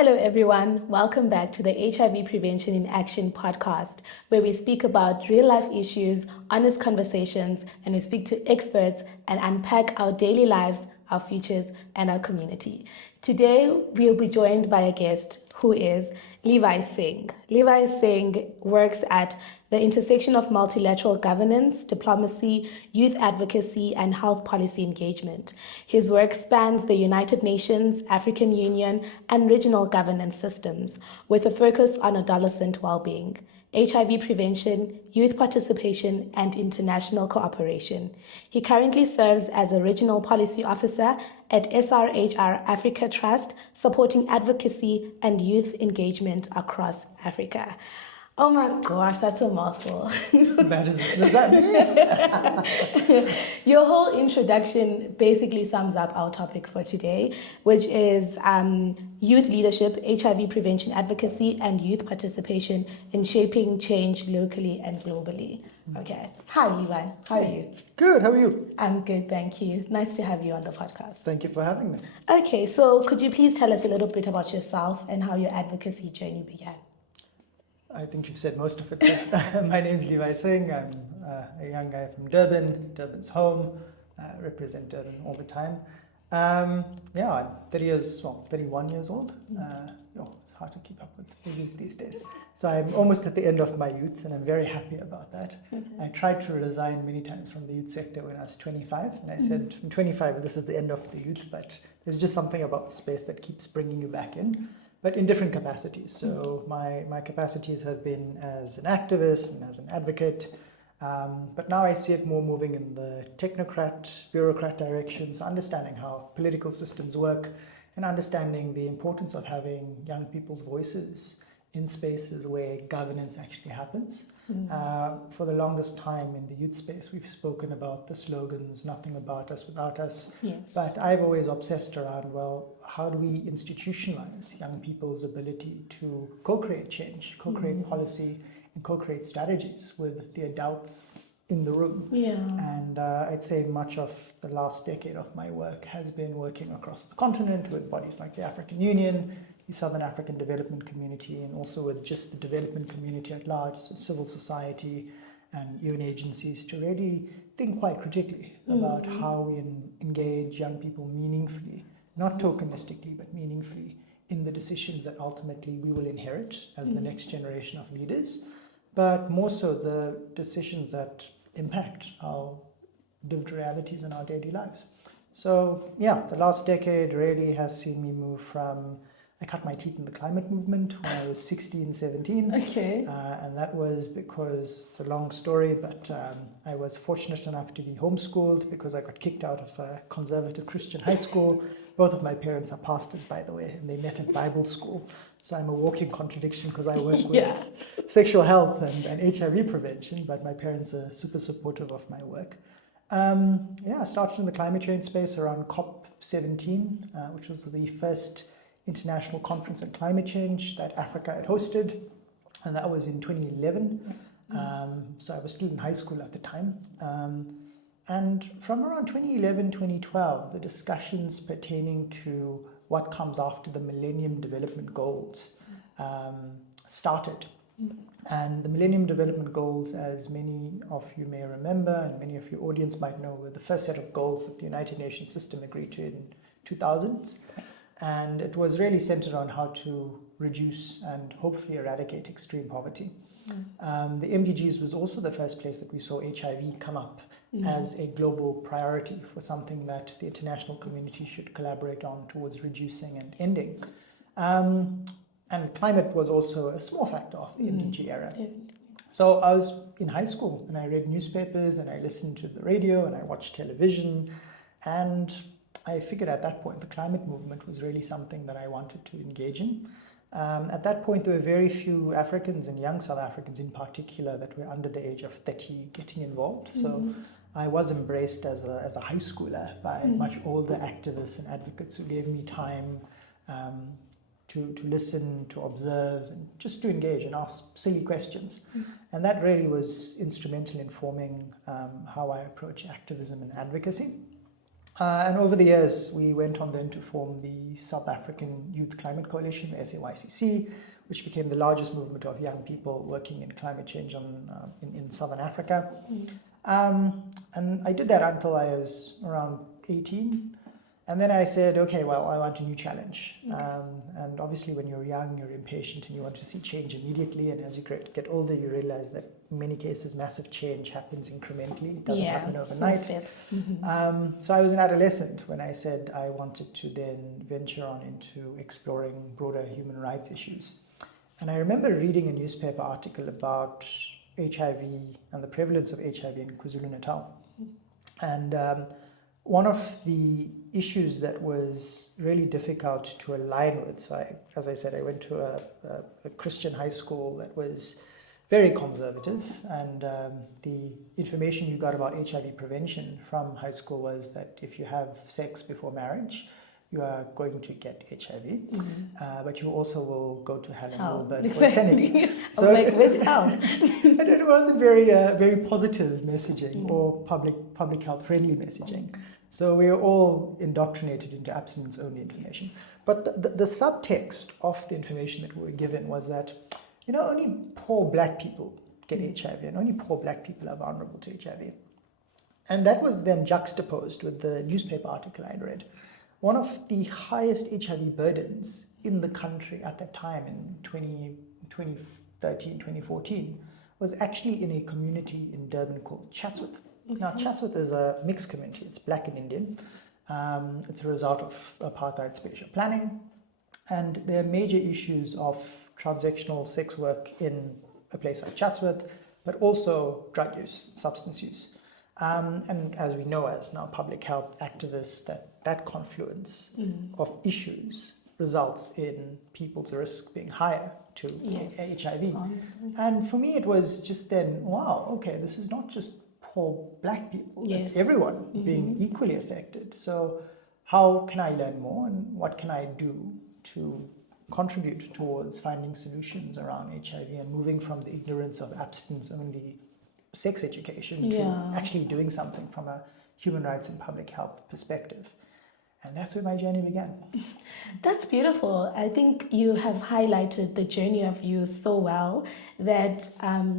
Hello, everyone. Welcome back to the HIV Prevention in Action podcast, where we speak about real life issues, honest conversations, and we speak to experts and unpack our daily lives, our futures, and our community. Today, we'll be joined by a guest who is Levi Singh. Levi Singh works at the intersection of multilateral governance, diplomacy, youth advocacy, and health policy engagement. His work spans the United Nations, African Union, and regional governance systems, with a focus on adolescent well-being, HIV prevention, youth participation, and international cooperation. He currently serves as a regional policy officer at SRHR Africa Trust, supporting advocacy and youth engagement across Africa. Oh my gosh, that's a mouthful. Does that mean? Your whole introduction basically sums up our topic for today, which is youth leadership, HIV prevention advocacy, and youth participation in shaping change locally and globally. Okay. Hi, Levi. How are you? Good, how are you? I'm good, thank you. Nice to have you on the podcast. Thank you for having me. Okay, so could you please tell us a little bit about yourself and how your advocacy journey began? I think you've said most of it. My name's Levi Singh. I'm a young guy from Durban. Durban's home. Represent Durban all the time. I'm 31 years old. It's hard to keep up with ages these days. So I'm almost at the end of my youth, and I'm very happy about that. Mm-hmm. I tried to resign many times from the youth sector when I was 25, and I said, I'm 25, this is the end of the youth, but there's just something about the space that keeps bringing you back in. But in different capacities. So my capacities have been as an activist and as an advocate, but now I see it more moving in the technocrat, bureaucrat direction, so understanding how political systems work and understanding the importance of having young people's voices in spaces where governance actually happens. Mm-hmm. For the longest time in the youth space, we've spoken about the slogans, nothing about us without us. Yes. But I've always obsessed around, well, how do we institutionalize young people's ability to co-create change, co-create policy, and co-create strategies with the adults in the room? Yeah. And I'd say much of the last decade of my work has been working across the continent with bodies like the African Union, the Southern African Development Community, and also with just the development community at large, so civil society and UN agencies, to really think quite critically about how we engage young people meaningfully, not tokenistically, but meaningfully in the decisions that ultimately we will inherit as the next generation of leaders, but more so the decisions that impact our lived realities in our daily lives. So the last decade really has seen me move from, I cut my teeth in the climate movement when I was 16, 17. Okay. And that was because, it's a long story, but I was fortunate enough to be homeschooled because I got kicked out of a conservative Christian high school. Both of my parents are pastors, by the way, and they met at Bible school. So I'm a walking contradiction because I work with sexual health and HIV prevention, but my parents are super supportive of my work. I started in the climate change space around COP17, which was the first international conference on climate change that Africa had hosted, and that was in 2011. So I was still in high school at the time. And from around 2011, 2012, the discussions pertaining to what comes after the Millennium Development Goals started. And the Millennium Development Goals, as many of you may remember, and many of your audience might know, were the first set of goals that the United Nations system agreed to in 2000s. And it was really centered on how to reduce and hopefully eradicate extreme poverty. The MDGs was also the first place that we saw HIV come up as a global priority for something that the international community should collaborate on towards reducing and ending. And climate was also a small factor of the MDG era. So I was in high school and I read newspapers and I listened to the radio and I watched television, and I figured at that point the climate movement was really something that I wanted to engage in. At that point, there were very few Africans, and young South Africans in particular, that were under the age of 30 getting involved. So I was embraced as a high schooler by much older activists and advocates who gave me time to listen, to observe, and just to engage and ask silly questions. And that really was instrumental in forming how I approach activism and advocacy. And over the years, we went on then to form the South African Youth Climate Coalition, the SAYCC, which became the largest movement of young people working in climate change in Southern Africa. And I did that until I was around 18. And then I said, okay, well, I want a new challenge. And obviously when you're young, you're impatient and you want to see change immediately. And as you get older, you realize that in many cases, massive change happens incrementally. It doesn't happen overnight. Steps. So I was an adolescent when I said I wanted to then venture on into exploring broader human rights issues. And I remember reading a newspaper article about HIV and the prevalence of HIV in KwaZulu-Natal. And one of the issues that was really difficult to align with, so as I said, I went to a Christian high school that was very conservative, and the information you got about HIV prevention from high school was that if you have sex before marriage, you are going to get HIV, but you also will go to hell and will burn for eternity. So where's hell? And it wasn't very positive messaging or public health friendly messaging. So we were all indoctrinated into abstinence-only information. But the subtext of the information that we were given was that, only poor black people get HIV and only poor black people are vulnerable to HIV. And that was then juxtaposed with the newspaper article I'd read. One of the highest HIV burdens in the country at that time in 2013, 2014 was actually in a community in Durban called Chatsworth. Now, Chatsworth is a mixed community. It's black and Indian. It's a result of apartheid spatial planning. And there are major issues of transactional sex work in a place like Chatsworth, but also drug use, substance use. And as we know as now public health activists, that confluence of issues results in people's risk being higher to HIV. And for me, it was just then, wow, okay, this is not just poor black people, it's everyone being equally affected. So how can I learn more and what can I do to contribute towards finding solutions around HIV and moving from the ignorance of abstinence-only sex education to actually doing something from a human rights and public health perspective. And that's where my journey began. That's beautiful. I think you have highlighted the journey of you so well that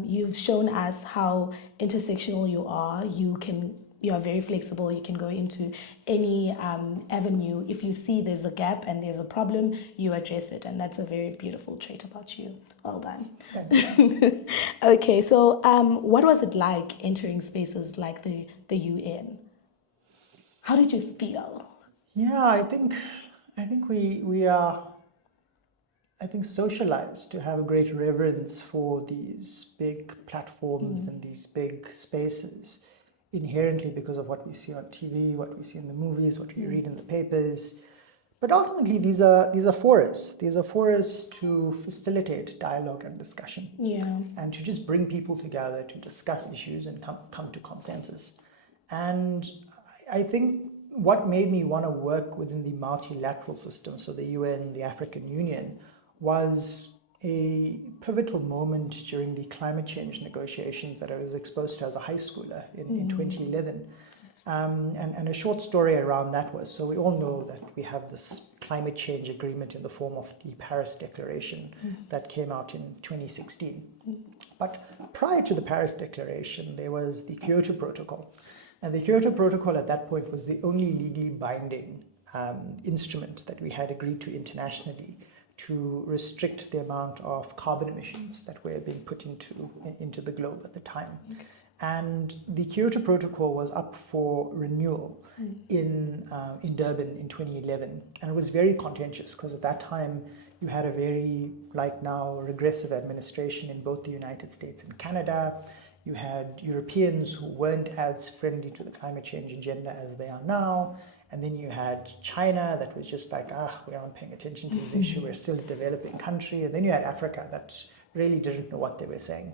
you've shown us how intersectional you are. You are very flexible. You can go into any avenue. If you see there's a gap and there's a problem, you address it. And that's a very beautiful trait about you. Well done. Okay, so what was it like entering spaces like the UN? How did you feel? Yeah, I think we are socialized to have a great reverence for these big platforms and these big spaces, inherently because of what we see on TV, what we see in the movies, what we read in the papers. But ultimately, these are forums. These are forums to facilitate dialogue and discussion, and to just bring people together to discuss issues and come to consensus. And I think what made me want to work within the multilateral system, so the UN, the African Union, was a pivotal moment during the climate change negotiations that I was exposed to as a high schooler in 2011. And a short story around that was, so we all know that we have this climate change agreement in the form of the Paris Declaration that came out in 2016. But prior to the Paris Declaration, there was the Kyoto Protocol. And the Kyoto Protocol at that point was the only legally binding instrument that we had agreed to internationally to restrict the amount of carbon emissions that were being put into the globe at the time. And the Kyoto Protocol was up for renewal in Durban in 2011. And it was very contentious because at that time you had a very, like now, regressive administration in both the United States and Canada. You had Europeans who weren't as friendly to the climate change agenda as they are now. And then you had China that was just like, we aren't paying attention to this issue. We're still a developing country. And then you had Africa that really didn't know what they were saying.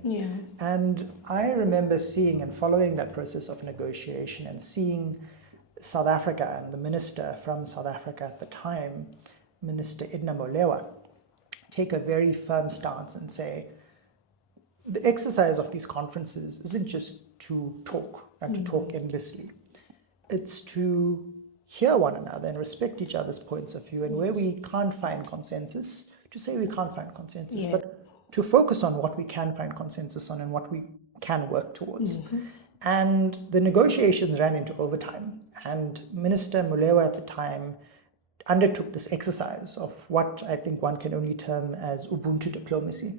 And I remember seeing and following that process of negotiation and seeing South Africa and the minister from South Africa at the time, Minister Edna Molewa, take a very firm stance and say, the exercise of these conferences isn't just to talk and to talk endlessly. It's to hear one another and respect each other's points of view, and where we can't find consensus, to say we can't find consensus, but to focus on what we can find consensus on and what we can work towards. And the negotiations ran into overtime, and Minister Molewa at the time undertook this exercise of what I think one can only term as Ubuntu diplomacy,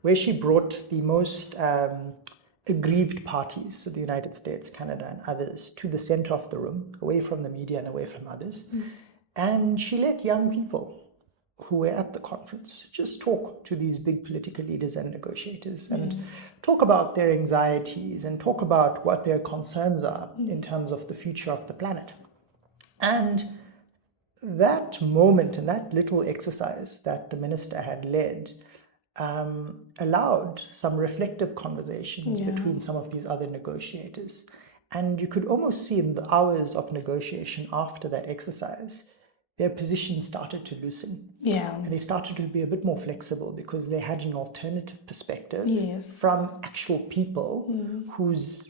where she brought the most aggrieved parties, so the United States, Canada, and others, to the center of the room, away from the media and away from others. And she let young people who were at the conference just talk to these big political leaders and negotiators and talk about their anxieties and talk about what their concerns are in terms of the future of the planet. And that moment and that little exercise that the minister had led allowed some reflective conversations between some of these other negotiators. And you could almost see in the hours of negotiation after that exercise, their positions started to loosen. And they started to be a bit more flexible because they had an alternative perspective from actual people whose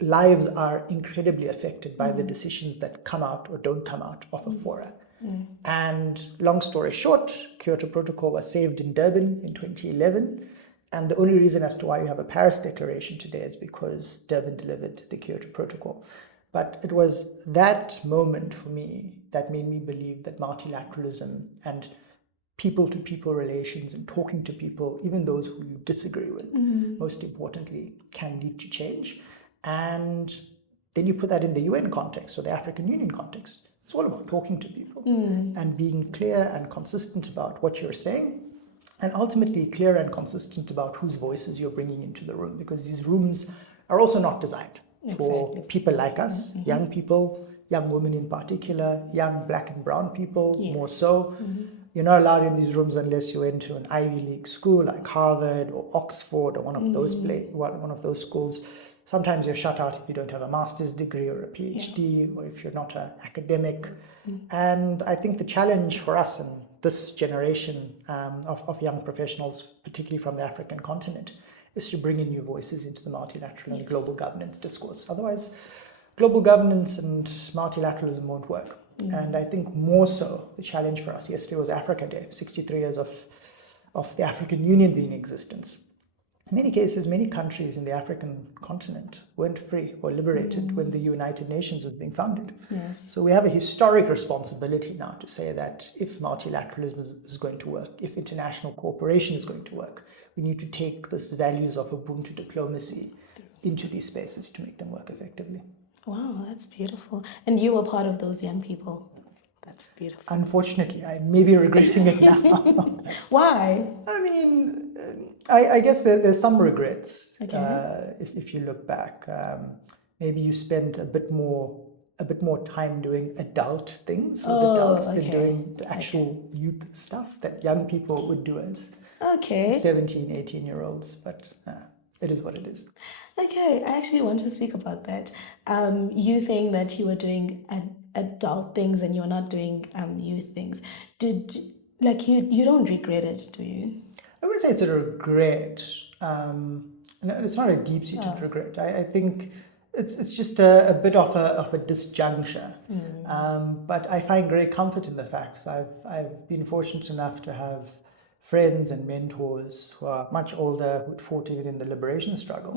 lives are incredibly affected by the decisions that come out or don't come out of a fora. And long story short, Kyoto Protocol was saved in Durban in 2011. And the only reason as to why you have a Paris Declaration today is because Durban delivered the Kyoto Protocol. But it was that moment for me that made me believe that multilateralism and people-to-people relations and talking to people, even those who you disagree with, most importantly, can lead to change. And then you put that in the UN context or the African Union context. It's all about talking to people and being clear and consistent about what you're saying, and ultimately clear and consistent about whose voices you're bringing into the room, because these rooms are also not designed for people like us, young people, young women in particular, young black and brown people more so. You're not allowed in these rooms unless you went to an Ivy League school like Harvard or Oxford or one of those schools. Sometimes you're shut out if you don't have a master's degree or a PhD, or if you're not an academic. And I think the challenge for us and this generation of young professionals, particularly from the African continent, is to bring in new voices into the multilateral and global governance discourse. Otherwise, global governance and multilateralism won't work. And I think more so, the challenge for us yesterday was Africa Day, 63 years of the African Union being in existence. In many cases, many countries in the African continent weren't free or liberated when the United Nations was being founded. So we have a historic responsibility now to say that if multilateralism is going to work, if international cooperation is going to work, we need to take these values of Ubuntu diplomacy into these spaces to make them work effectively. Wow, that's beautiful. And you were part of those young people. That's beautiful. Unfortunately, I may be regretting it now. Why? I mean, I guess there's some regrets. If you look back, maybe you spent a bit more time doing adult things with adults than doing the actual youth stuff that young people would do as 17, 18-year-olds. But it is what it is. Okay, I actually want to speak about that. You saying that you were doing adult things and you're not doing youth things. You don't regret it, do you? I wouldn't say it's a regret. It's not a deep-seated regret. I think it's just a bit of a disjuncture. But I find great comfort in the fact I've been fortunate enough to have friends and mentors who are much older, who'd fought even in the liberation struggle.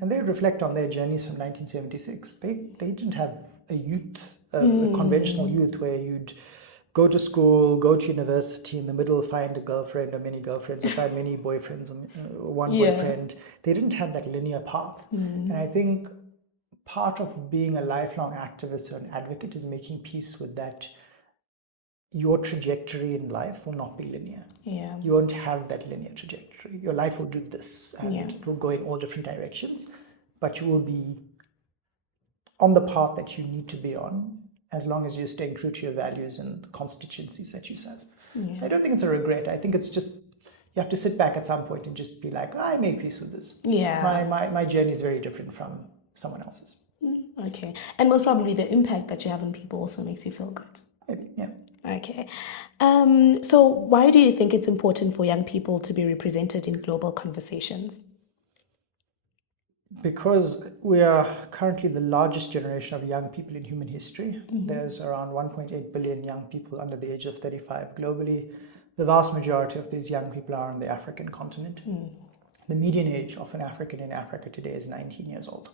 And they would reflect on their journeys from 1976. They didn't have a youth, a conventional youth where you'd go to school, go to university, in the middle find a girlfriend or many girlfriends, or find many boyfriends or one boyfriend. They didn't have that linear path. And I think part of being a lifelong activist or an advocate is making peace with that. Your trajectory in life will not be linear. You won't have that linear trajectory. Your life will do this and it will go in all different directions, but you will be on the path that you need to be on as long as you're staying true to your values and the constituencies that you serve. So I don't think it's a regret. I think it's just, you have to sit back at some point and just be like, I made peace with this. My journey is very different from someone else's. Okay. And most probably the impact that you have on people also makes you feel good. Maybe, yeah. Okay. So why do you think it's important for young people to be represented in global conversations? Because we are currently the largest generation of young people in human history. There's around 1.8 billion young people under the age of 35 globally. The vast majority of these young people are on the African continent. The median age of an African in Africa today is 19 years old.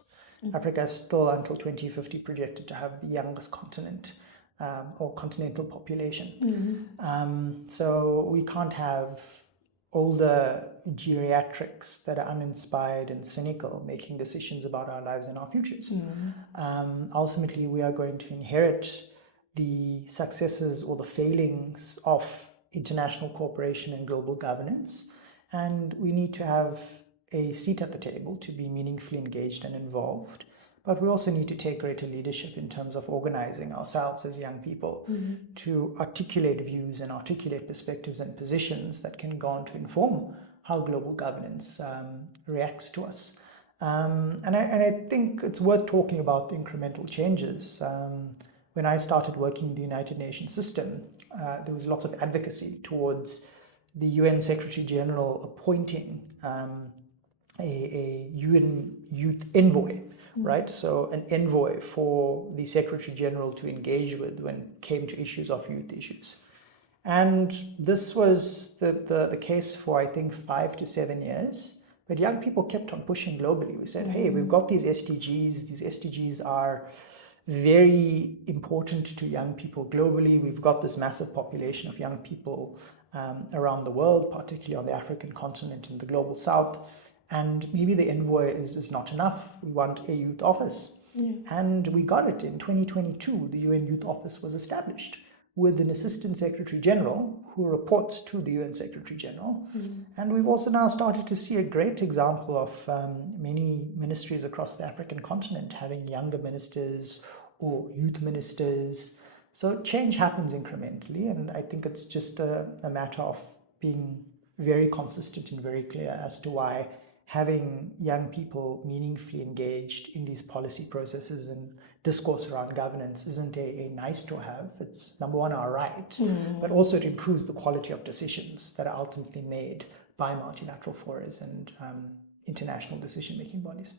Africa is still, until 2050, projected to have the youngest continent or continental population. So we can't have older geriatrics that are uninspired and cynical making decisions about our lives and our futures. Ultimately, we are going to inherit the successes or the failings of international cooperation and global governance, and we need to have a seat at the table to be meaningfully engaged and involved. But we also need to take greater leadership in terms of organizing ourselves as young people to articulate views and articulate perspectives and positions that can go on to inform how global governance reacts to us. And I think it's worth talking about the incremental changes. When I started working in the United Nations system, there was lots of advocacy towards the UN Secretary General appointing a UN youth envoy, right? So an envoy for the Secretary General to engage with when it came to issues of youth issues. And this was the case for, I think, 5 to 7 years. But young people kept on pushing globally. We said, hey, we've got these SDGs. These SDGs are very important to young people globally. We've got this massive population of young people around the world, particularly on the African continent and the global south. And maybe the envoy is not enough. We want a youth office. And we got it. In 2022, the UN Youth Office was established with an Assistant Secretary General who reports to the UN Secretary General. And we've also now started to see a great example of many ministries across the African continent having younger ministers or youth ministers. So change happens incrementally, and I think it's just a matter of being very consistent and very clear as to why having young people meaningfully engaged in these policy processes and discourse around governance isn't a nice to have. It's, number one, our right, but also it improves the quality of decisions that are ultimately made by multilateral forums and international decision-making bodies.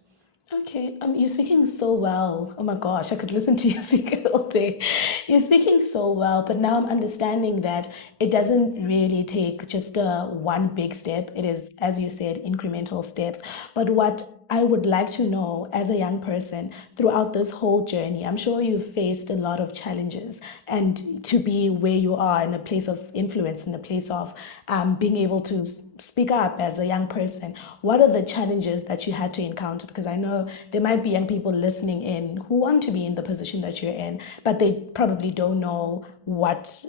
Okay, you're speaking so well. Oh my gosh, I could listen to you speak all day. You're speaking so well, but now I'm understanding that it doesn't really take just one big step. It is, as you said, incremental steps. But what I would like to know as a young person throughout this whole journey, I'm sure you've faced a lot of challenges, and to be where you are in a place of influence, in a place of being able to speak up as a young person, what are the challenges that you had to encounter? Because I know there might be young people listening in who want to be in the position that you're in, but they probably don't know what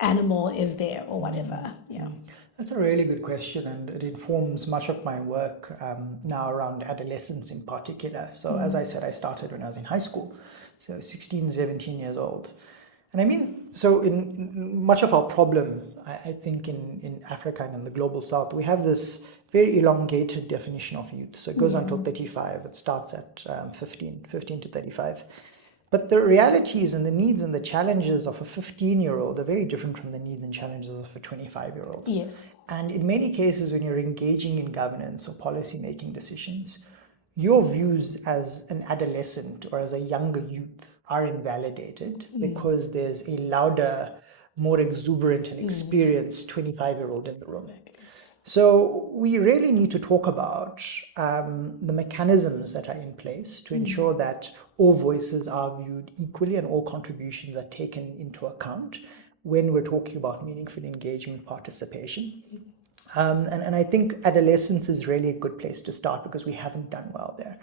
animal is there or whatever. Yeah. That's a really good question, and it informs much of my work now around adolescence in particular. So as I said, I started when I was in high school, so 16, 17 years old. And I mean, so in much of our problem, I think in Africa and in the global south, we have this very elongated definition of youth. So it goes until 35, it starts at 15 to 35. But the realities and the needs and the challenges of a 15-year-old are very different from the needs and challenges of a 25-year-old. Yes. And in many cases, when you're engaging in governance or policy-making decisions, your views as an adolescent or as a younger youth are invalidated because there's a louder, more exuberant and experienced 25-year-old in the room. So we really need to talk about the mechanisms that are in place to ensure that all voices are viewed equally and all contributions are taken into account when we're talking about meaningful engagement participation. And I think adolescence is really a good place to start because we haven't done well there.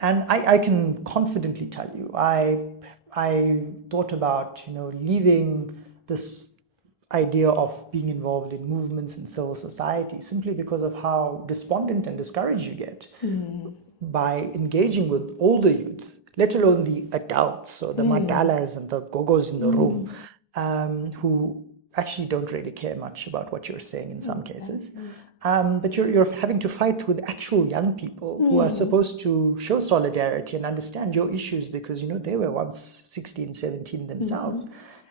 And I can confidently tell you, I thought about, leaving this idea of being involved in movements in civil society simply because of how despondent and discouraged you get by engaging with older youth, let alone the adults or the madalas and the gogos in the room, who actually don't really care much about what you're saying in some cases. But you're having to fight with actual young people who are supposed to show solidarity and understand your issues because, they were once 16, 17 themselves.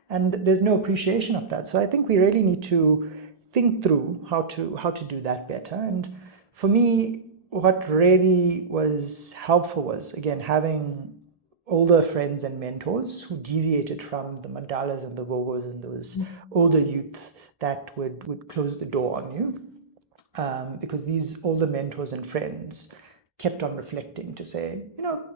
And there's no appreciation of that. So I think we really need to think through how to do that better. And for me, what really was helpful was, again, having older friends and mentors who deviated from the Mandalas and the Vovos and those older youths that would close the door on you. Because these older mentors and friends kept on reflecting to say,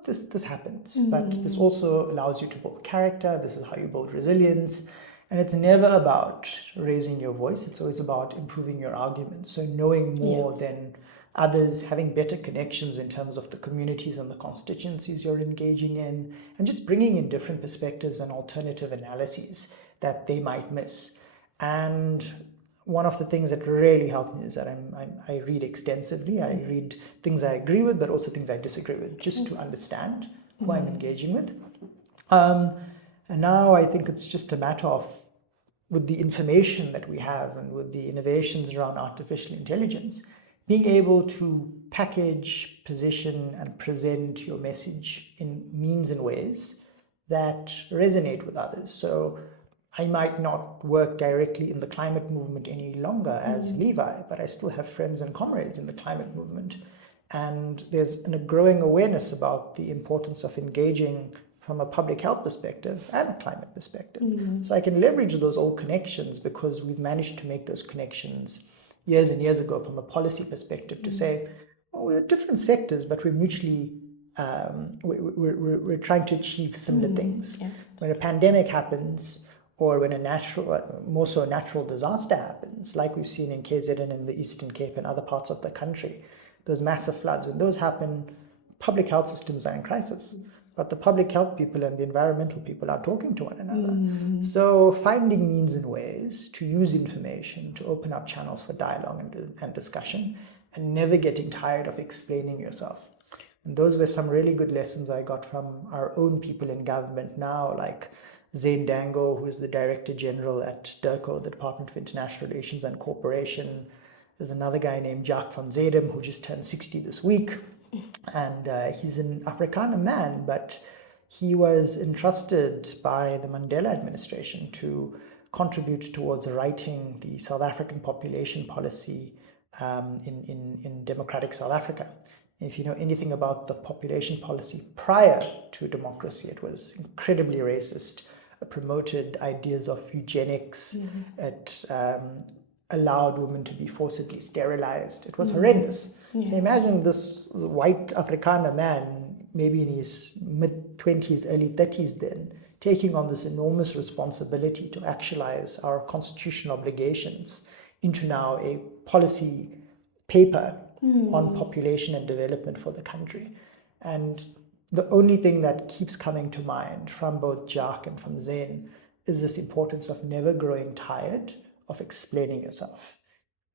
this happens, but this also allows you to build character. This is how you build resilience. And it's never about raising your voice. It's always about improving your arguments. So knowing more than others, having better connections in terms of the communities and the constituencies you're engaging in, and just bringing in different perspectives and alternative analyses that they might miss. And one of the things that really helped me is that I read extensively. I read things I agree with, but also things I disagree with, just to understand who I'm engaging with. And now I think it's just a matter of, with the information that we have and with the innovations around artificial intelligence, being able to package, position, and present your message in means and ways that resonate with others. So I might not work directly in the climate movement any longer as Levi, but I still have friends and comrades in the climate movement. And there's a growing awareness about the importance of engaging from a public health perspective and a climate perspective. So I can leverage those old connections because we've managed to make those connections years and years ago from a policy perspective to say, well, we're different sectors, but we're mutually, we're trying to achieve similar things. When a pandemic happens, or when a natural disaster happens, like we've seen in KZN in the Eastern Cape and other parts of the country, those massive floods, when those happen, public health systems are in crisis. But the public health people and the environmental people are talking to one another. So finding means and ways to use information, to open up channels for dialogue and discussion, and never getting tired of explaining yourself. And those were some really good lessons I got from our own people in government now, like Zain Dango, who is the Director General at DIRCO, the Department of International Relations and Cooperation. There's another guy named Jacques van Zedem, who just turned 60 this week. And he's an Afrikaner man, but he was entrusted by the Mandela administration to contribute towards writing the South African population policy in democratic South Africa. If you know anything about the population policy prior to democracy, it was incredibly racist. It promoted ideas of eugenics. It allowed women to be forcibly sterilized. It was horrendous. So imagine this white Afrikaner man, maybe in his mid-20s, early 30s then, taking on this enormous responsibility to actualize our constitutional obligations into now a policy paper on population and development for the country. And the only thing that keeps coming to mind from both Jacques and from Zain is this importance of never growing tired of explaining yourself.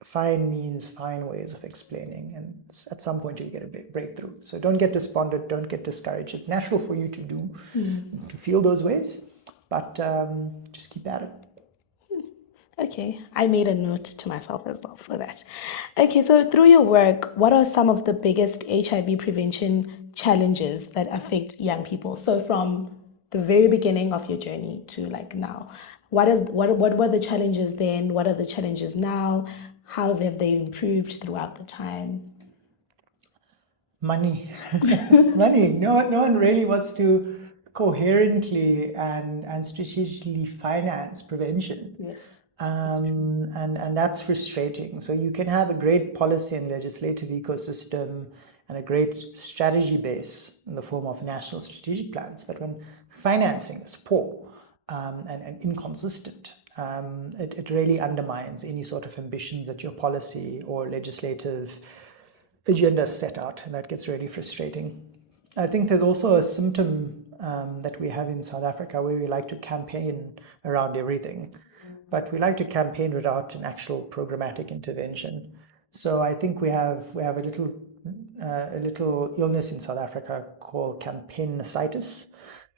Find means, find ways of explaining, and at some point you'll get a breakthrough. So don't get despondent, don't get discouraged. It's natural for you to do, to feel those ways, but just keep at it. Okay, I made a note to myself as well for that. Okay, so through your work, what are some of the biggest HIV prevention challenges that affect young people? So from the very beginning of your journey to like now, what were the challenges then? What are the challenges now? How have they improved throughout the time? Money. Money. No one really wants to coherently and strategically finance prevention. Yes. And that's frustrating. So you can have a great policy and legislative ecosystem and a great strategy base in the form of national strategic plans, but when financing is poor and inconsistent, it really undermines any sort of ambitions that your policy or legislative agenda set out, and that gets really frustrating. I think there's also a symptom that we have in South Africa where we like to campaign around everything, but we like to campaign without an actual programmatic intervention. So I think we have a little illness in South Africa called campaign-nicitis,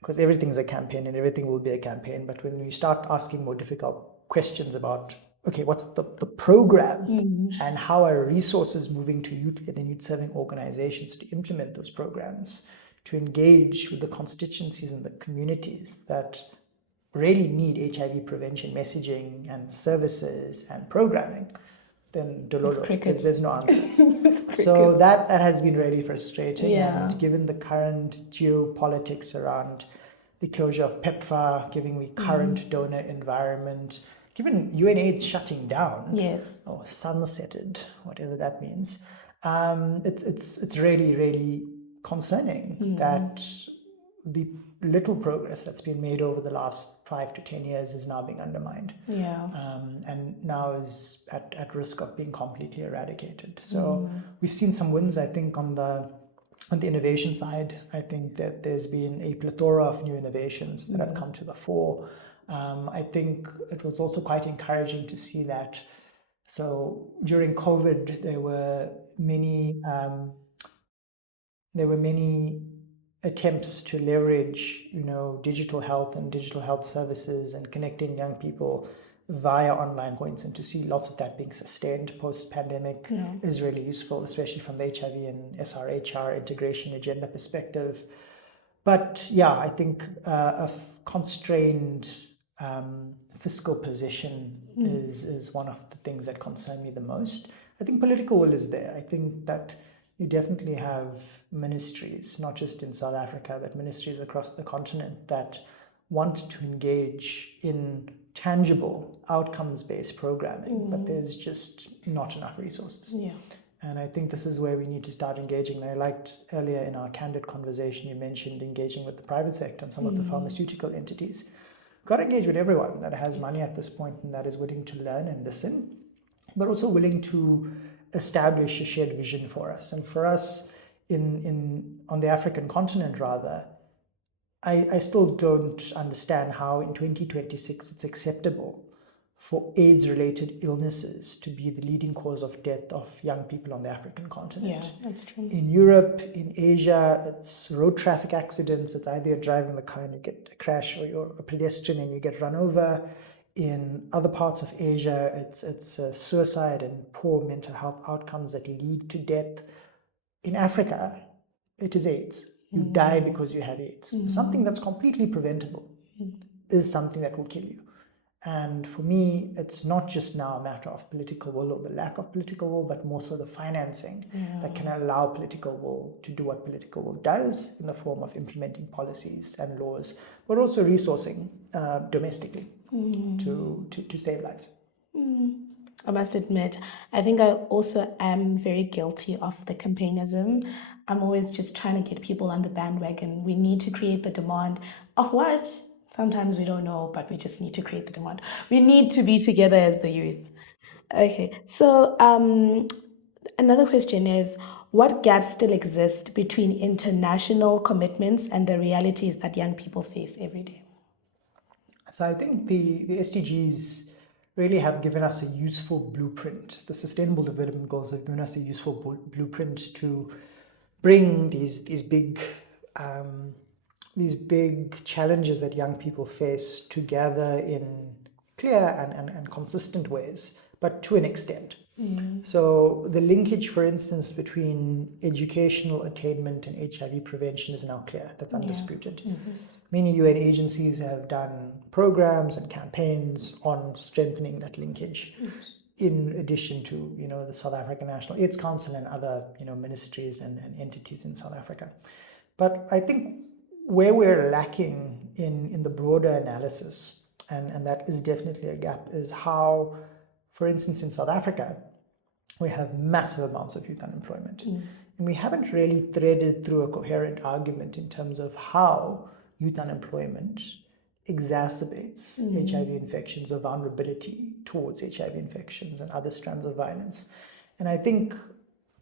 because everything's a campaign and everything will be a campaign. But when you start asking more difficult questions about, okay, what's the program and how are resources moving to youth and youth-serving organizations to implement those programs, to engage with the constituencies and the communities that really need HIV prevention messaging and services and programming, then It's dololo. crickets. There's no answers. It's crickets. So that has been really frustrating. Yeah. And given the current geopolitics around the closure of PEPFAR, given the current donor environment, given UNAIDS shutting down, Yes. or sunsetted, whatever that means, it's really, really concerning that the little progress that's been made over the last 5 to 10 years is now being undermined. Yeah. And now is at risk of being completely eradicated. So we've seen some wins, I think, on the innovation side. I think that there's been a plethora of new innovations that have come to the fore. I think it was also quite encouraging to see that. So during COVID, there were many attempts to leverage, digital health and digital health services and connecting young people via online points, and to see lots of that being sustained post-pandemic is really useful, especially from the HIV and SRHR integration agenda perspective. But yeah, I think a constrained fiscal position is one of the things that concern me the most. I think political will is there. I think that you definitely have ministries, not just in South Africa, but ministries across the continent that want to engage in tangible outcomes-based programming, but there's just not enough resources. Yeah. And I think this is where we need to start engaging. And I liked earlier in our candid conversation, you mentioned engaging with the private sector and some of the pharmaceutical entities. We've got to engage with everyone that has money at this point and that is willing to learn and listen, but also willing to establish a shared vision for us. And for us on the African continent, rather, I still don't understand how in 2026 it's acceptable for AIDS-related illnesses to be the leading cause of death of young people on the African continent. Yeah, that's true. In Europe, in Asia, it's road traffic accidents. It's either you're driving the car and you get a crash, or you're a pedestrian and you get run over. In other parts of Asia, it's suicide and poor mental health outcomes that lead to death. In Africa, it is AIDS. You die because you have AIDS. Something that's completely preventable is something that will kill you. And for me, it's not just now a matter of political will or the lack of political will, but more so the financing that can allow political will to do what political will does in the form of implementing policies and laws, but also resourcing domestically to save lives. I must admit, I think I also am very guilty of the campaignism. I'm always just trying to get people on the bandwagon. We need to create the demand of what? Sometimes we don't know, but we just need to create the demand. We need to be together as the youth. Okay, so another question is, what gaps still exist between international commitments and the realities that young people face every day? So I think the SDGs really have given us a useful blueprint. The Sustainable Development Goals have given us a useful blueprint to bring these big challenges that young people face together in clear and consistent ways, but to an extent. So the linkage, for instance, between educational attainment and HIV prevention is now clear. That's undisputed. Many UN agencies have done programs and campaigns on strengthening that linkage. In addition to the South African National AIDS Council and other ministries and entities in South Africa. But I think where we're lacking in the broader analysis, and that is definitely a gap, is how, for instance, in South Africa, we have massive amounts of youth unemployment. And we haven't really threaded through a coherent argument in terms of how youth unemployment exacerbates HIV infections or vulnerability towards HIV infections and other strands of violence. And I think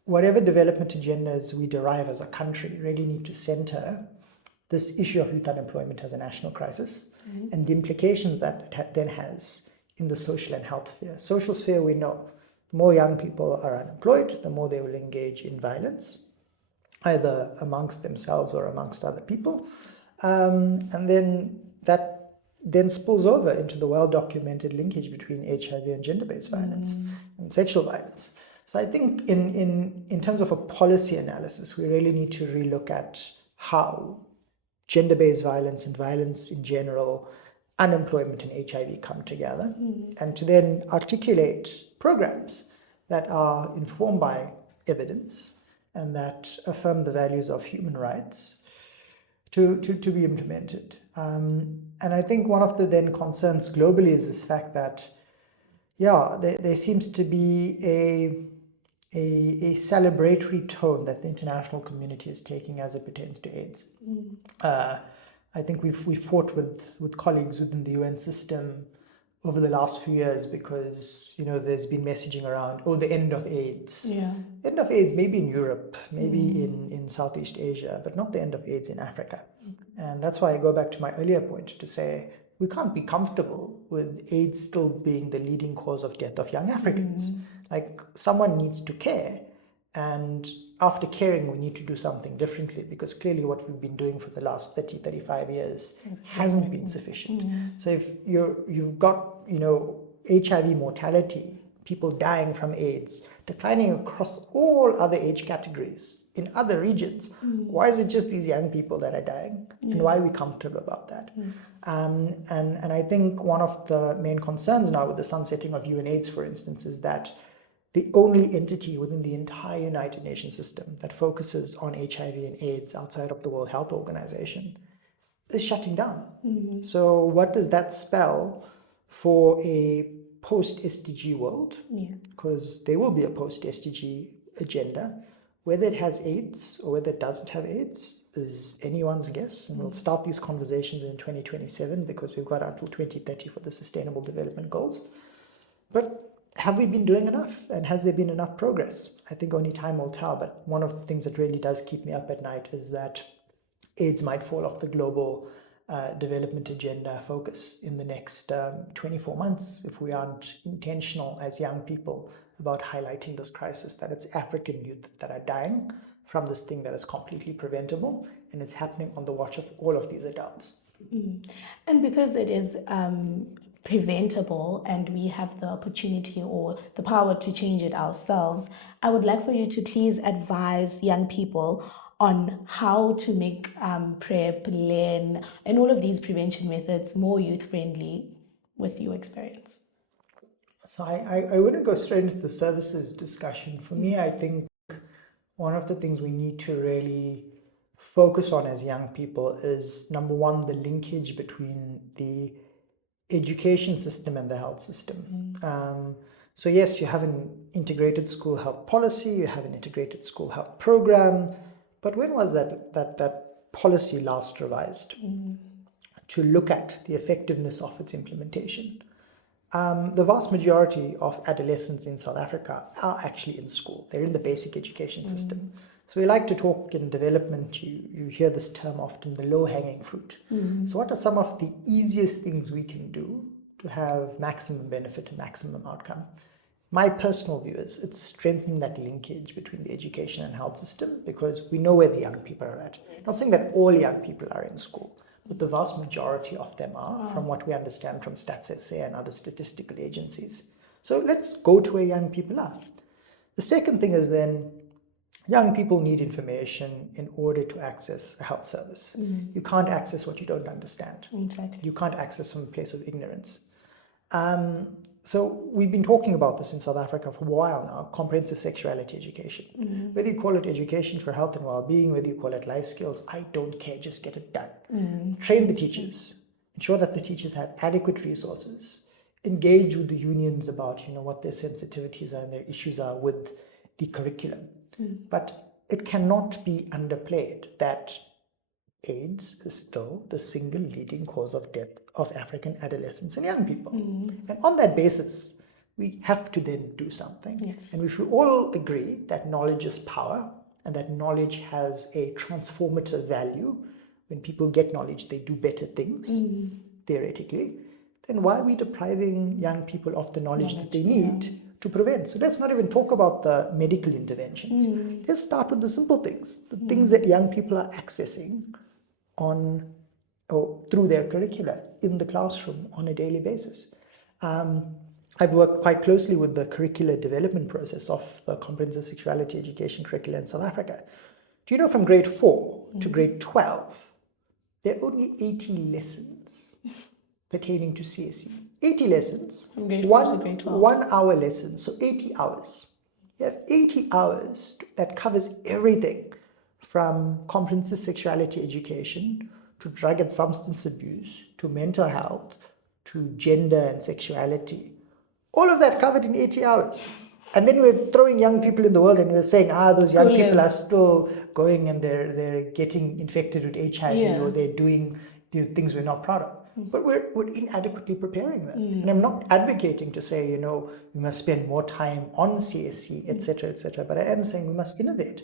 whatever development agendas we derive as a country really need to center this issue of youth unemployment as a national crisis and the implications that then has in the social and health sphere. Social sphere, we know the more young people are unemployed, the more they will engage in violence, either amongst themselves or amongst other people. And then that then spills over into the well-documented linkage between HIV and gender-based violence and sexual violence. So I think in terms of a policy analysis, we really need to relook at how gender-based violence and violence in general, unemployment and HIV come together, and to then articulate programs that are informed by evidence and that affirm the values of human rights to be implemented. And I think one of the then concerns globally is this fact that, there seems to be a celebratory tone that the international community is taking as it pertains to AIDS. I think we've fought with colleagues within the UN system over the last few years because there's been messaging around the end of AIDS. End of AIDS maybe in Europe, maybe in Southeast Asia, but not the end of AIDS in Africa. And that's why I go back to my earlier point to say we can't be comfortable with AIDS still being the leading cause of death of young Africans. Like, someone needs to care, and after caring we need to do something differently, because clearly what we've been doing for the last 35 years hasn't been sufficient. So if you've got HIV mortality, people dying from AIDS, declining across all other age categories in other regions, why is it just these young people that are dying? And why are we comfortable about that? And I think one of the main concerns now with the sunsetting of UNAIDS, for instance, is that the only entity within the entire United Nations system that focuses on HIV and AIDS outside of the World Health Organization is shutting down. So what does that spell for a post-SDG world? Because there will be a post-SDG agenda. Whether it has AIDS or whether it doesn't have AIDS is anyone's guess. And we'll start these conversations in 2027 because we've got until 2030 for the Sustainable Development Goals. But have we been doing enough? And has there been enough progress? I think only time will tell. But one of the things that really does keep me up at night is that AIDS might fall off the global development agenda focus in the next 24 months if we aren't intentional as young people about highlighting this crisis, that it's African youth that are dying from this thing that is completely preventable, and it's happening on the watch of all of these adults. And because it is preventable and we have the opportunity or the power to change it ourselves, I would like for you to please advise young people on how to make PrEP, LEN, and all of these prevention methods more youth-friendly with your experience. So I wouldn't go straight into the services discussion. For me, I think one of the things we need to really focus on as young people is, number one, the linkage between the education system and the health system. So yes, you have an integrated school health policy, you have an integrated school health program, but when was that policy last revised to look at the effectiveness of its implementation? The vast majority of adolescents in South Africa are actually in school. They're in the basic education system. So we like to talk in development, you hear this term often, the low-hanging fruit. So what are some of the easiest things we can do to have maximum benefit and maximum outcome? My personal view is it's strengthening that linkage between the education and health system, because we know where the young people are at. Not saying that all young people are in school, but the vast majority of them are, from what we understand from Stats SA and other statistical agencies. So let's go to where young people are. The second thing is then, young people need information in order to access a health service. You can't access what you don't understand. Exactly. You can't access from a place of ignorance. So we've been talking about this in South Africa for a while now, comprehensive sexuality education. Whether you call it education for health and well-being, whether you call it life skills, I don't care, just get it done. Train the teachers, ensure that the teachers have adequate resources, engage with the unions about what their sensitivities are and their issues are with the curriculum. But it cannot be underplayed that AIDS is still the single leading cause of death of African adolescents and young people. And on that basis, we have to then do something. Yes. And if we all agree that knowledge is power and that knowledge has a transformative value, when people get knowledge, they do better things, theoretically, then why are we depriving young people of the knowledge that they need to prevent? So let's not even talk about the medical interventions. Let's start with the simple things, the things that young people are accessing through their curricula in the classroom on a daily basis. I've worked quite closely with the curricular development process of the comprehensive sexuality education curricula in South Africa. Do you know from grade 4 to grade 12, there are only 80 lessons pertaining to CSE. 80 lessons, From grade 4 to grade 12. 1 hour lesson, so 80 hours You have 80 hours that covers everything from comprehensive sexuality education to drug and substance abuse to mental health to gender and sexuality. All of that covered in 80 hours. And then we're throwing young people in the world and we're saying, those young people are still going and they're getting infected with HIV or they're doing the things we're not proud of. But we're inadequately preparing them. And I'm not advocating to say, we must spend more time on CSC, etc., but I am saying we must innovate.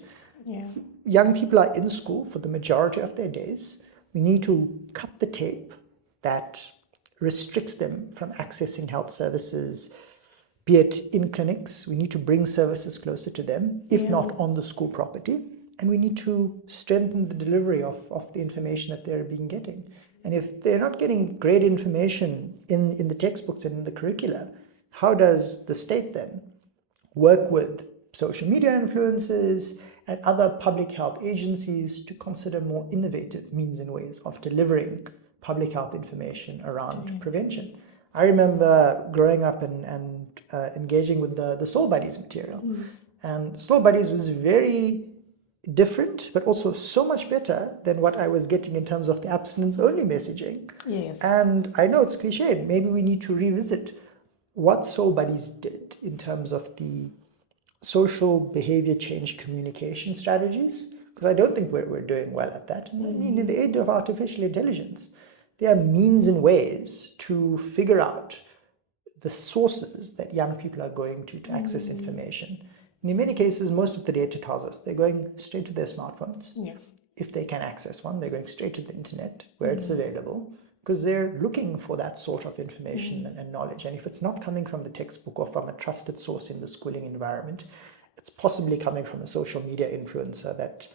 Yeah. Young people are in school for the majority of their days. We need to cut the tape that restricts them from accessing health services, be it in clinics. We need to bring services closer to them, if not on the school property. And we need to strengthen the delivery of the information that they're being getting. And if they're not getting great information in the textbooks and in the curricula, how does the state then work with social media influencers and other public health agencies to consider more innovative means and ways of delivering public health information around prevention? I remember growing up and engaging with the Soul Buddies material. And Soul Buddies was very different, but also so much better than what I was getting in terms of the abstinence-only messaging. Yes. And I know it's cliched. Maybe we need to revisit what Soul Buddies did in terms of the social behavior change communication strategies, because I don't think we're doing well at that. I mean, in the age of artificial intelligence, there are means and ways to figure out the sources that young people are going to access information. And in many cases, most of the data tells us they're going straight to their smartphones. Yeah. If they can access one, they're going straight to the internet where it's available, because they're looking for that sort of information and knowledge. And if it's not coming from the textbook or from a trusted source in the schooling environment, it's possibly coming from a social media influencer that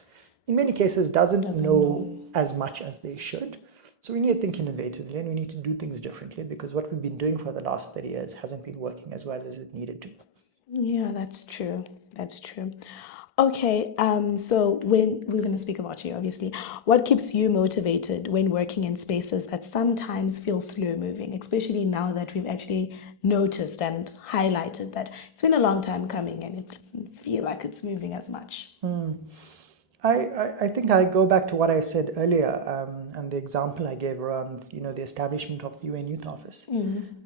in many cases doesn't know as much as they should. So we need to think innovatively and we need to do things differently, because what we've been doing for the last 30 years hasn't been working as well as it needed to. Yeah, that's true. That's true. Okay, so when we're going to speak about you, obviously, what keeps you motivated when working in spaces that sometimes feel slow moving, especially now that we've actually noticed and highlighted that it's been a long time coming and it doesn't feel like it's moving as much? I think I go back to what I said earlier and the example I gave around, the establishment of the UN Youth Office.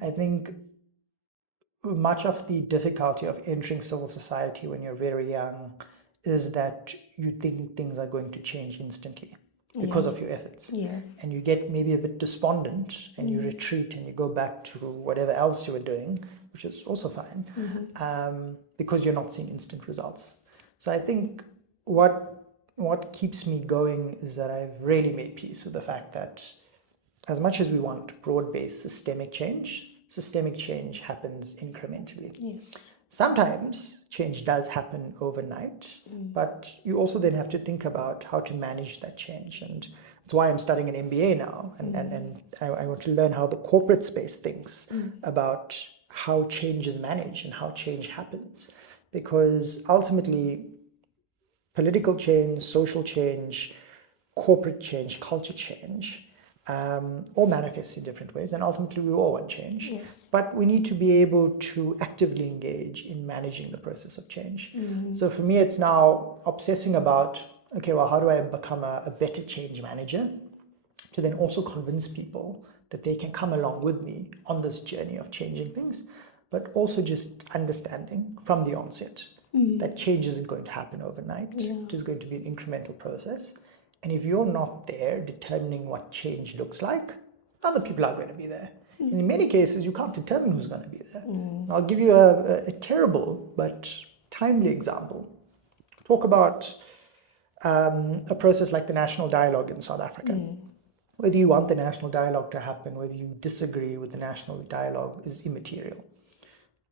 I think much of the difficulty of entering civil society when you're very young is that you think things are going to change instantly because of your efforts. Yeah. And you get maybe a bit despondent and you retreat and you go back to whatever else you were doing, which is also fine, because you're not seeing instant results. So I think what keeps me going is that I've really made peace with the fact that as much as we want broad-based systemic change happens incrementally. Yes. Sometimes change does happen overnight, but you also then have to think about how to manage that change. And that's why I'm studying an MBA now. And I want to learn how the corporate space thinks about how change is managed and how change happens. Because ultimately, political change, social change, corporate change, culture change, all manifests in different ways, and ultimately we all want change. Yes. But we need to be able to actively engage in managing the process of change. So for me, it's now obsessing about, okay, well, how do I become a better change manager to then also convince people that they can come along with me on this journey of changing things, but also just understanding from the onset that change isn't going to happen overnight. It is going to be an incremental process. And if you're not there determining what change looks like, other people are going to be there. And in many cases, you can't determine who's going to be there. I'll give you a terrible but timely example. Talk about a process like the national dialogue in South Africa. Whether you want the national dialogue to happen, whether you disagree with the national dialogue is immaterial.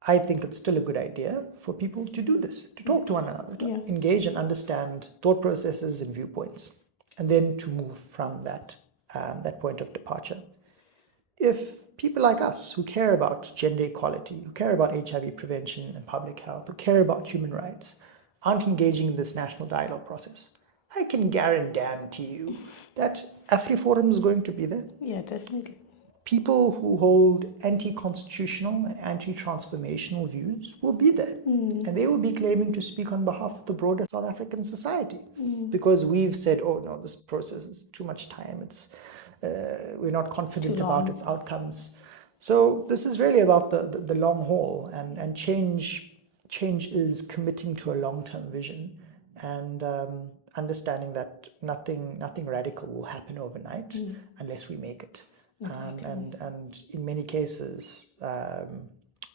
I think it's still a good idea for people to do this, to talk to one another, to engage and understand thought processes and viewpoints, and then to move from that point of departure. If people like us who care about gender equality, who care about HIV prevention and public health, who care about human rights, aren't engaging in this national dialogue process, I can guarantee you that AfriForum is going to be there. Yeah, definitely. people who hold anti-constitutional and anti-transformational views will be there. And they will be claiming to speak on behalf of the broader South African society. Because we've said, oh no, this process is too much time, we're not confident about its outcomes. So this is really about the long haul, and change is committing to a long-term vision, and understanding that nothing radical will happen overnight unless we make it. Exactly. And in many cases,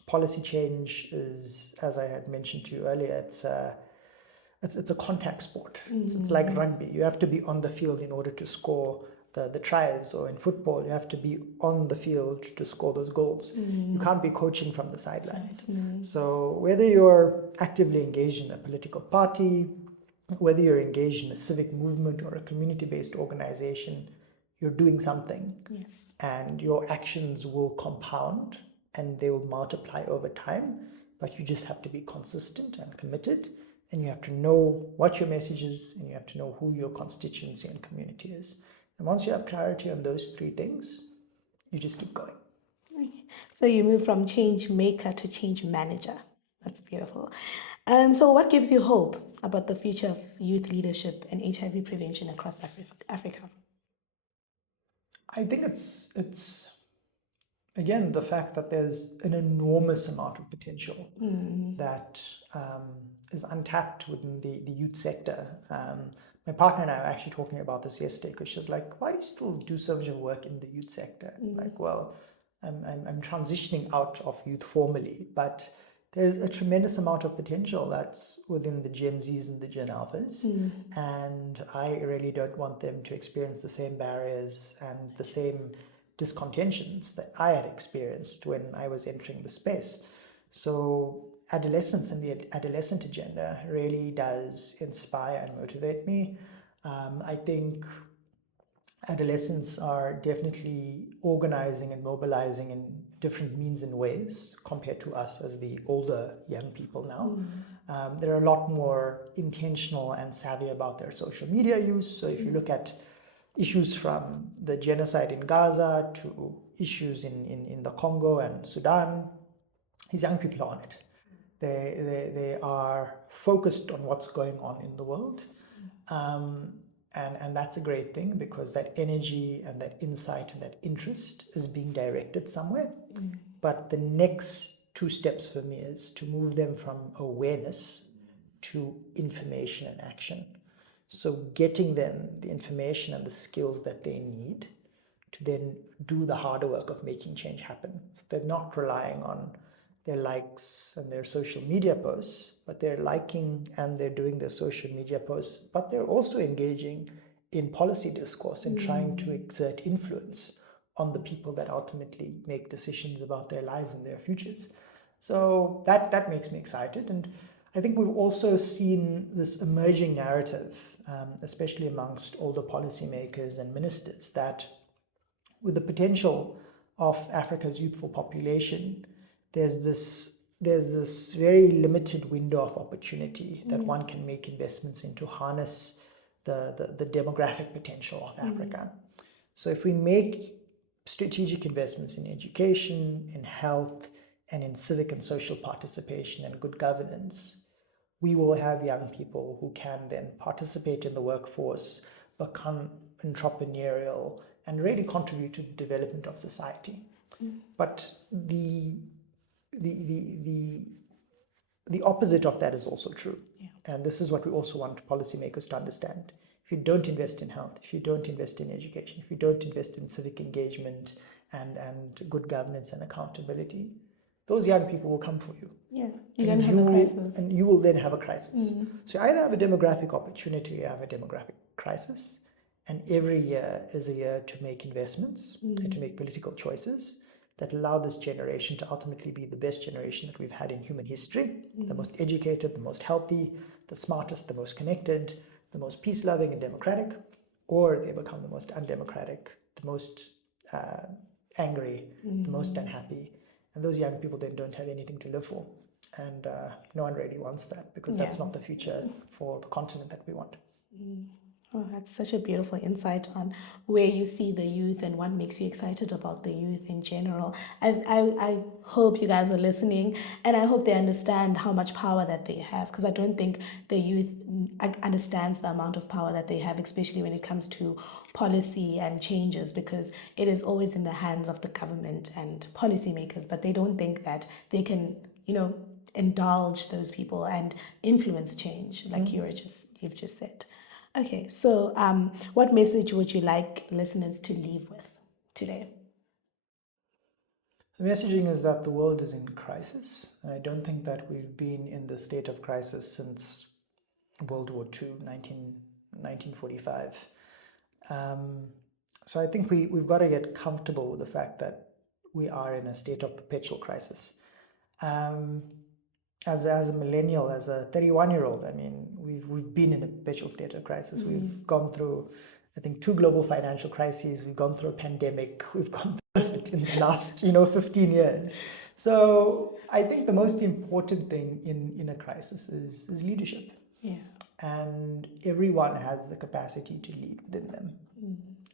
policy change is, as I had mentioned to you earlier, it's a contact sport. It's like rugby. You have to be on the field in order to score the tries, or in football, you have to be on the field to score those goals. You can't be coaching from the sidelines. So whether you're actively engaged in a political party, whether you're engaged in a civic movement or a community-based organization, you're doing something. Yes. And your actions will compound and they will multiply over time, but you just have to be consistent and committed, and you have to know what your message is, and you have to know who your constituency and community is. And once you have clarity on those three things, you just keep going. So you move from change maker to change manager. That's beautiful. So what gives you hope about the future of youth leadership and HIV prevention across Africa? I think it's again the fact that there's an enormous amount of potential that is untapped within the youth sector. My partner and I were actually talking about this yesterday, because she was like, why do you still do so much of work in the youth sector? Like, well, I'm transitioning out of youth formally, but there's a tremendous amount of potential that's within the Gen Zs and the Gen Alphas, and I really don't want them to experience the same barriers and the same discontentions that I had experienced when I was entering the space. So adolescence and the adolescent agenda really does inspire and motivate me. I think adolescents are definitely organizing and mobilizing in different means and ways compared to us as the older young people now. They're a lot more intentional and savvy about their social media use. So if you look at issues from the genocide in Gaza to issues in the Congo and Sudan, these young people are on it. They are focused on what's going on in the world. And that's a great thing, because that energy and that insight and that interest is being directed somewhere. But the next two steps for me is to move them from awareness to information and action. So getting them the information and the skills that they need to then do the harder work of making change happen. So they're not relying on their likes and their social media posts, but they're liking and they're doing their social media posts, but they're also engaging in policy discourse and trying to exert influence on the people that ultimately make decisions about their lives and their futures. So that makes me excited. And I think we've also seen this emerging narrative, especially amongst older policymakers and ministers, that with the potential of Africa's youthful population, there's this very limited window of opportunity that one can make investments in to harness the demographic potential of Africa. So if we make strategic investments in education, in health, and in civic and social participation and good governance, we will have young people who can then participate in the workforce, become entrepreneurial, and really contribute to the development of society. But the opposite of that is also true. And this is what we also want policymakers to understand. If you don't invest in health, if you don't invest in education, if you don't invest in civic engagement and good governance and accountability, those young people will come for you. And you will then have a crisis. So you either have a demographic opportunity or you have a demographic crisis. And every year is a year to make investments and to make political choices that allow this generation to ultimately be the best generation that we've had in human history, the most educated, the most healthy, the smartest, the most connected, the most peace-loving and democratic, or they become the most undemocratic, the most angry, the most unhappy. And those young people then don't have anything to live for. And no one really wants that, because that's not the future for the continent that we want. Oh, that's such a beautiful insight on where you see the youth and what makes you excited about the youth in general. I hope you guys are listening, and I hope they understand how much power that they have, because I don't think the youth understands the amount of power that they have, especially when it comes to policy and changes, because it is always in the hands of the government and policymakers, but they don't think that they can, indulge those people and influence change, like you've just said. Okay, so what message would you like listeners to leave with today? The messaging is that the world is in crisis, and I don't think that we've been in the state of crisis since World War II, 1945. So I think we've got to get comfortable with the fact that we are in a state of perpetual crisis. As a millennial, as a 31-year-old, I mean, we've been in a perpetual state of crisis. We've gone through, I think, 2 global financial crises. We've gone through a pandemic. We've gone through it in the last, 15 years. So I think the most important thing in a crisis is leadership. Yeah. And everyone has the capacity to lead within them.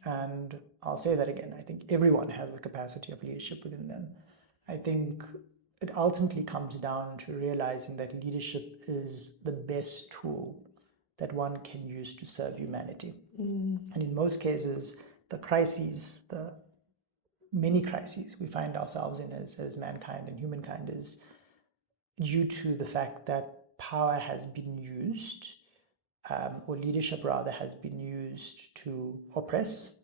And I'll say that again. I think everyone has the capacity of leadership within them. I think it ultimately comes down to realizing that leadership is the best tool that one can use to serve humanity. And in most cases, the crises, the many crises we find ourselves in as mankind and humankind is due to the fact that power has been used, or leadership rather, has been used to oppress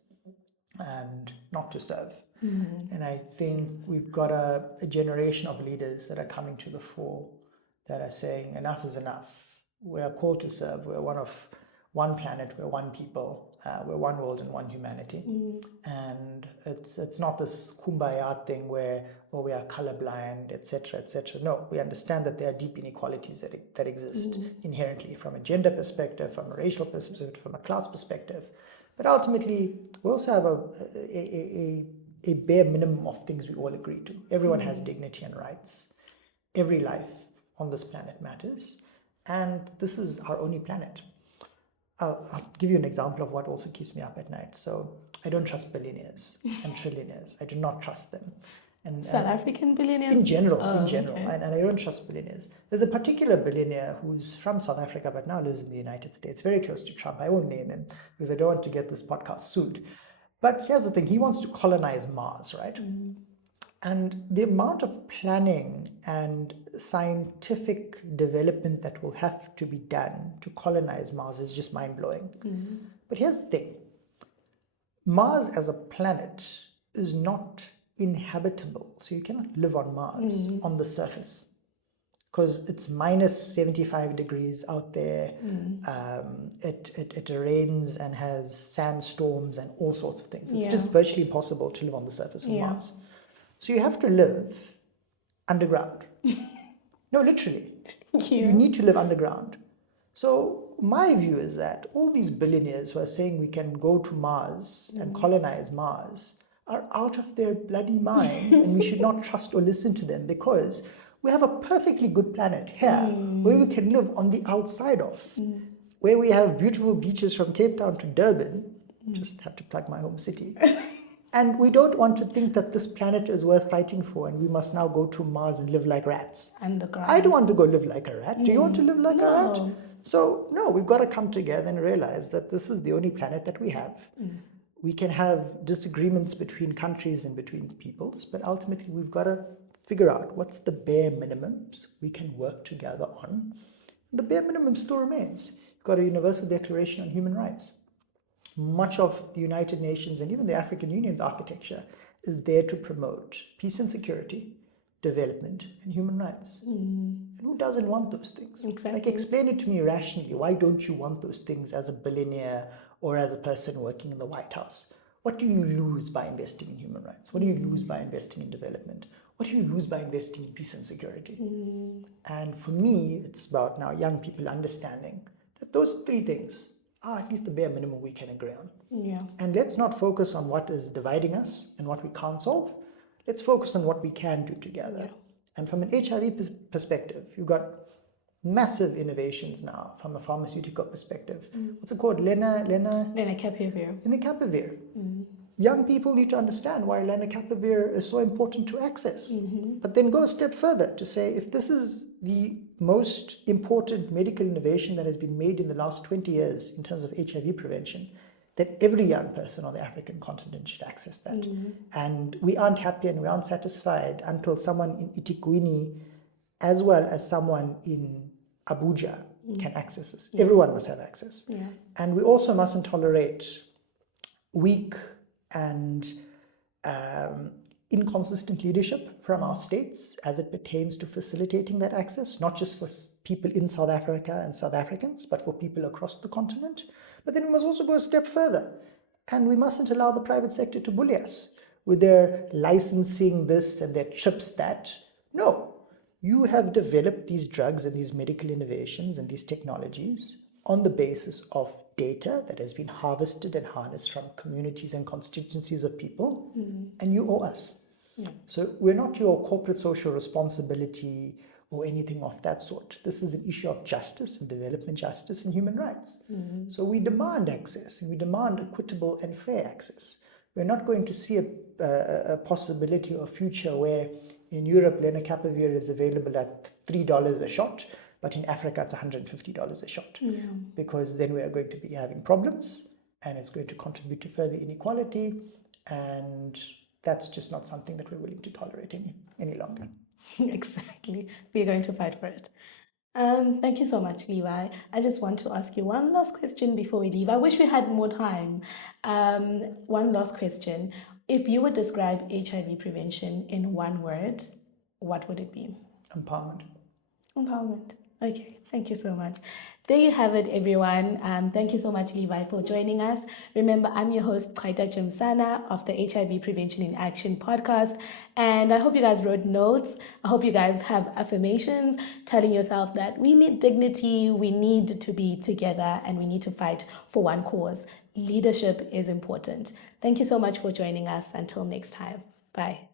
and not to serve. And I think we've got a generation of leaders that are coming to the fore that are saying enough is enough. We are called to serve. We're one planet, we're one people, we're one world and one humanity. And it's not this kumbaya thing where we are colorblind, etc., etc. No, we understand that there are deep inequalities that exist inherently from a gender perspective, from a racial perspective, from a class perspective. But ultimately, we also have a bare minimum of things we all agree to. Everyone has dignity and rights. Every life on this planet matters. And this is our only planet. I'll give you an example of what also keeps me up at night. So I don't trust billionaires and trillionaires. I do not trust them. And South African billionaires? In general, Okay. and I don't trust billionaires. There's a particular billionaire who's from South Africa but now lives in the United States, very close to Trump. I won't name him because I don't want to get this podcast sued. But here's the thing, he wants to colonize Mars, right? And the amount of planning and scientific development that will have to be done to colonize Mars is just mind-blowing. But here's the thing, Mars as a planet is not inhabitable. So you cannot live on Mars on the surface because it's minus 75 degrees out there. It rains and has sandstorms and all sorts of things. It's just virtually impossible to live on the surface of Mars. So you have to live underground. No, literally. You need to live underground. So my view is that all these billionaires who are saying we can go to Mars and colonize Mars are out of their bloody minds, and we should not trust or listen to them because we have a perfectly good planet here where we can live on the outside of, where we have beautiful beaches from Cape Town to Durban. Just have to plug my home city. And we don't want to think that this planet is worth fighting for and we must now go to Mars and live like rats. Underground. I don't want to go live like a rat. Do you want to live like a rat? So, no, we've got to come together and realize that this is the only planet that we have. We can have disagreements between countries and between peoples, but ultimately we've got to figure out what's the bare minimums we can work together on. The bare minimum still remains. You've got a Universal Declaration on Human Rights. Much of the United Nations and even the African Union's architecture is there to promote peace and security, development, and human rights. And who doesn't want those things? Exactly. Like, explain it to me rationally. Why don't you want those things as a billionaire or as a person working in the White House? What do you lose by investing in human rights? What do you lose by investing in development? What do you lose by investing in peace and security? And for me, it's about now young people understanding that those 3 things are at least the bare minimum we can agree on. And let's not focus on what is dividing us and what we can't solve. Let's focus on what we can do together. And from an HIV perspective, you've got massive innovations now from a pharmaceutical perspective. What's it called? Lenacapavir. Young people need to understand why lenacapavir is so important to access. But then go a step further to say, if this is the most important medical innovation that has been made in the last 20 years in terms of HIV prevention, that every young person on the African continent should access that. And we aren't happy and we aren't satisfied until someone in eThekwini, as well as someone in Abuja, can access this. Everyone must have access. And we also mustn't tolerate weak and inconsistent leadership from our states as it pertains to facilitating that access, not just for people in South Africa and South Africans, but for people across the continent. But then we must also go a step further, and we mustn't allow the private sector to bully us with their licensing this and their chips that. No, you have developed these drugs and these medical innovations and these technologies on the basis of data that has been harvested and harnessed from communities and constituencies of people, and you owe us. So we're not your corporate social responsibility or anything of that sort. This is an issue of justice and development justice and human rights. So we demand access, and we demand equitable and fair access. We're not going to see a possibility or future where in Europe lenacapavir is available at $3 a shot, but in Africa it's $150 a shot. Because then we are going to be having problems, and it's going to contribute to further inequality, and that's just not something that we're willing to tolerate any longer. Exactly. We're going to fight for it. Thank you so much, Levi. I just want to ask you one last question before we leave. I wish we had more time. One last question. If you would describe HIV prevention in one word, what would it be? Empowerment. Empowerment. Okay, thank you so much. There you have it, everyone. Thank you so much, Levi, for joining us. Remember, I'm your host, Cwayita Jemsana of the HIV Prevention in Action podcast. And I hope you guys wrote notes. I hope you guys have affirmations telling yourself that we need dignity, we need to be together, and we need to fight for one cause. Leadership is important. Thank you so much for joining us. Until next time. Bye.